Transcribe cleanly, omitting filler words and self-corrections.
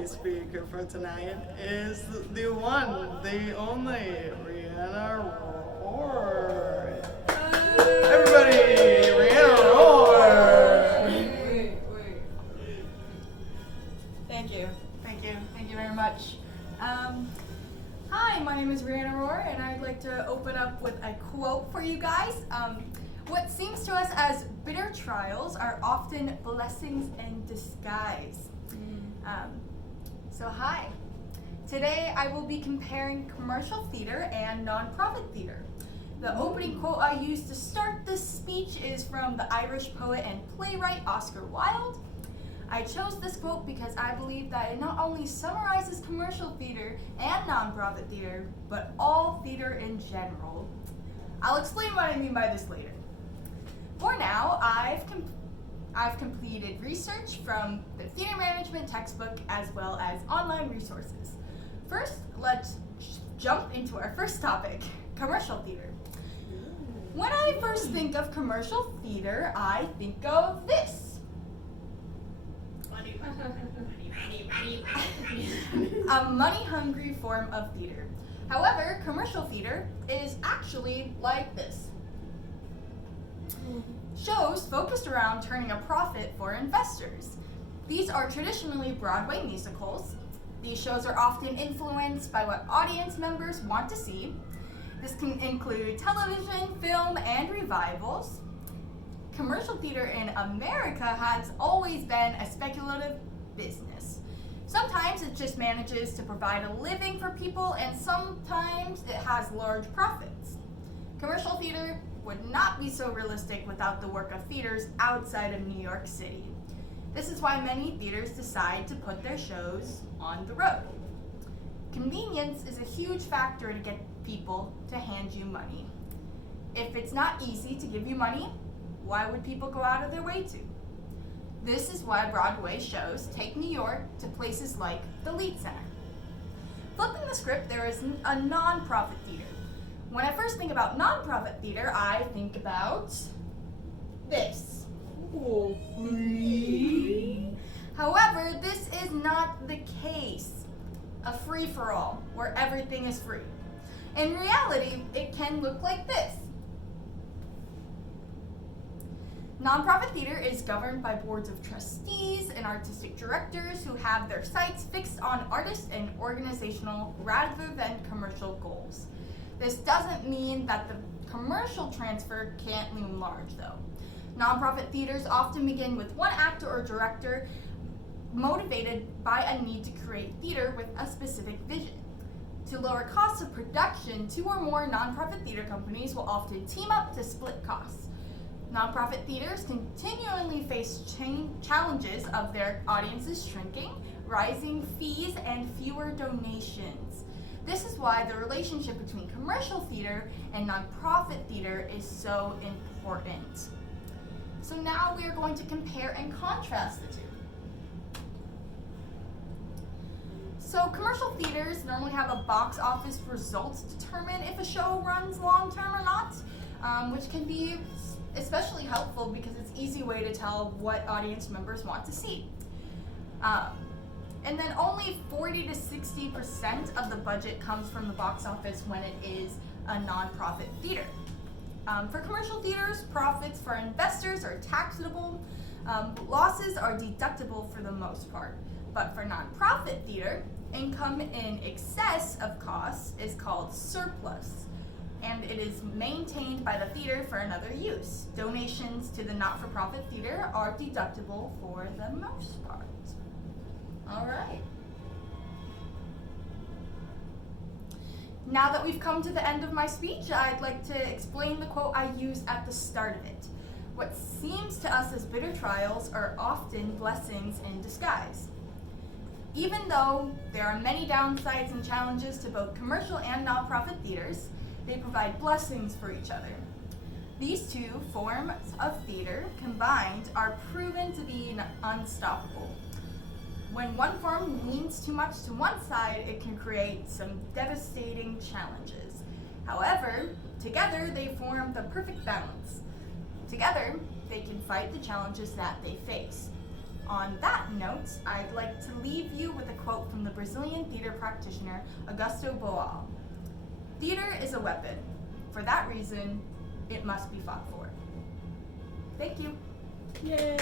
only speaker for tonight is the one, the only Rihanna Roar. Everybody, Rihanna Roar. Thank you. Thank you very much. Hi, my name is Rihanna Roar, and I'd like to open up with a quote for you guys. What seems to us as bitter trials are often blessings in disguise. So hi. Today I will be comparing commercial theater and nonprofit theater. The opening quote I used to start this speech is from the Irish poet and playwright Oscar Wilde. I chose this quote because I believe that it not only summarizes commercial theater and nonprofit theater, but all theater in general. I'll explain what I mean by this later. For now, I've completed research from the theater management textbook as well as online resources. First, let's jump into our first topic, commercial theater. When I first think of commercial theater, I think of this. A money-hungry form of theater. However, commercial theater is actually like this. Shows focused around turning a profit for investors. These are traditionally Broadway musicals. These shows are often influenced by what audience members want to see. This can include television, film, and revivals. Commercial theater in America has always been a speculative business. Sometimes it just manages to provide a living for people, and sometimes it has large profits. Commercial theater would not be so realistic without the work of theaters outside of New York City. This is why many theaters decide to put their shows on the road. Convenience is a huge factor to get people to hand you money. If it's not easy to give you money, why would people go out of their way to? This is why Broadway shows take New York to places like the Lead Center. Flipping the script, there is a nonprofit theater. When I first think about nonprofit theater, I think about this. However, this is not the case. A free-for-all, where everything is free. In reality, it can look like this. Nonprofit theater is governed by boards of trustees and artistic directors who have their sights fixed on artist and organizational rather than commercial goals. This doesn't mean that the commercial transfer can't loom large, though. Nonprofit theaters often begin with one actor or director motivated by a need to create theater with a specific vision. To lower costs of production, 2 or more nonprofit theater companies will often team up to split costs. Nonprofit theaters continually face challenges of their audiences shrinking, rising fees, and fewer donations. This is why the relationship between commercial theater and nonprofit theater is so important. So now we are going to compare and contrast the two. So commercial theaters normally have a box office results determine if a show runs long term or not, which can be especially helpful because it's an easy way to tell what audience members want to see. And then only 40 to 60% of the budget comes from the box office when it is a nonprofit theater. For commercial theaters, profits for investors are taxable. Losses are deductible for the most part. But for nonprofit theater, income in excess of costs is called surplus, and it is maintained by the theater for another use. Donations to the not-for-profit theater are deductible for the most part. All right. Now that we've come to the end of my speech, I'd like to explain the quote I used at the start of it. What seems to us as bitter trials are often blessings in disguise. Even though there are many downsides and challenges to both commercial and nonprofit theaters, they provide blessings for each other. These two forms of theater combined are proven to be unstoppable. When one form leans too much to one side, it can create some devastating challenges. However, together they form the perfect balance. Together, they can fight the challenges that they face. on that note, I'd like to leave you with a quote from the Brazilian theater practitioner Augusto Boal. Theater is a weapon. For that reason, it must be fought for. Thank you. Yay!